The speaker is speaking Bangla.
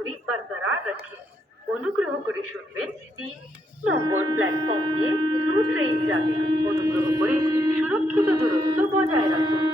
दूरी बरकरार रखें। অনুগ্রহ করে শুনবেন 3 নম্বর প্ল্যাটফর্ম দিয়ে ব্লু ট্রেন যাবে। অনুগ্রহ করে সুরক্ষিত দূরত্ব বজায় রাখুন।